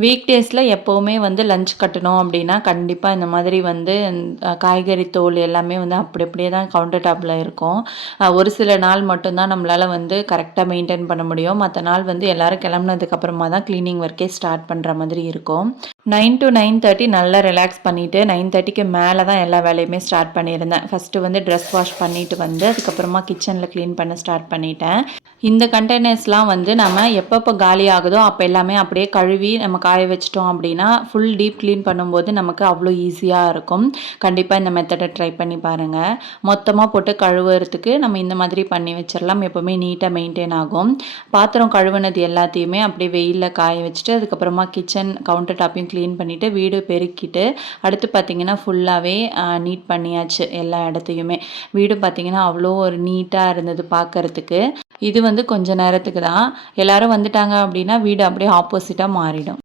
Week டேஸில் எப்போவுமே வந்து லஞ்ச் கட்டணும் அப்படின்னா கண்டிப்பாக இந்த மாதிரி வந்து காய்கறி தோல் எல்லாமே வந்து அப்படி அப்படியே தான் கவுண்டர் டாப்பில் இருக்கும். ஒரு சில நாள் மட்டும்தான் நம்மளால் வந்து கரெக்டாக மெயின்டைன் பண்ண முடியும். மற்ற நாள் வந்து எல்லோரும் கிளம்புனதுக்கப்புறமா தான் க்ளீனிங் ஒர்க்கே ஸ்டார்ட் பண்ணுற மாதிரி இருக்கும். 9 to 9:30 நல்லா ரிலாக்ஸ் பண்ணிவிட்டு 9:30க்கு மேலே தான் எல்லா வேலையுமே ஸ்டார்ட் பண்ணியிருந்தேன். ஃபஸ்ட்டு வந்து ட்ரெஸ் வாஷ் பண்ணிவிட்டு வந்து அதுக்கப்புறமா கிச்சனில் க்ளீன் பண்ண ஸ்டார்ட் பண்ணிட்டேன். இந்த கண்டெய்னர்ஸ்லாம் வந்து நம்ம எப்பப்போ காலி ஆகுதோ அப்போ எல்லாமே அப்படியே கழுவி நம்ம காய வச்சிட்டோம் அப்படின்னா ஃபுல் டீப் க்ளீன் பண்ணும்போது நமக்கு அவ்வளோ ஈஸியாக இருக்கும். கண்டிப்பாக இந்த மெத்தடை ட்ரை பண்ணி பாருங்கள். மொத்தமாக போட்டு கழுவுறதுக்கு நம்ம இந்த மாதிரி பண்ணி வச்சிடலாம். எப்போவுமே நீட்டாக மெயின்டைன் ஆகும். பாத்திரம் கழுவுனது எல்லாத்தையுமே அப்படியே வெயிலில் காய வச்சுட்டு அதுக்கப்புறமா கிச்சன் கவுண்டர் டாப்பையும் க்ளீன் பண்ணிவிட்டு வீடு பெருக்கிட்டு அடுத்து பார்த்திங்கன்னா ஃபுல்லாகவே நீட் பண்ணியாச்சு எல்லா இடத்தையுமே. வீடு பார்த்திங்கன்னா அவ்வளோ ஒரு நீட்டாக இருந்தது பார்க்குறதுக்கு. இது வந்து கொஞ்ச நேரத்துக்கு தான். எல்லாரும் வந்துட்டாங்க அப்படின்னா வீடு அப்படியே ஆப்போசிட்டாக மாறிடும்.